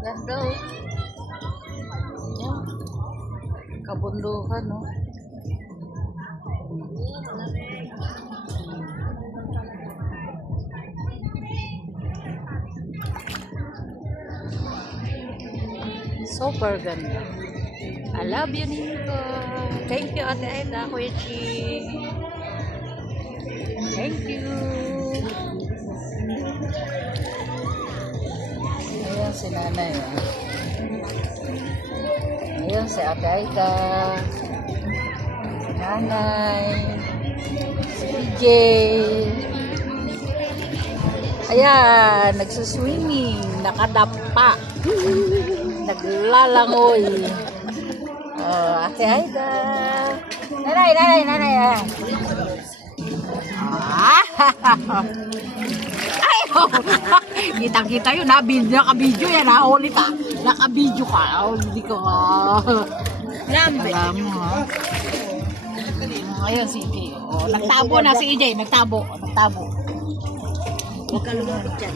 Ganda oh. Yan. Kabundukan no. Super ganda. I love you, Nico. Thank you, Ate Aida, Kuya Chi. Thank you. Ayan si nanay. Ayan si Ate Aida. Si nanay. Si EJ. Ayan, nagsuswimming. Nakadapa. Naglalangoy. Ate Aida. Nanay. Ay, oh. Kita-kita yun, naka-video yan, ha? Ulit, ha? Naka-video ka. Hindi ko, Lambe. alam mo, ha? Ayun, si EJ. Nagtabo na si EJ. Nagtabo. Huwag ka lumapit dyan.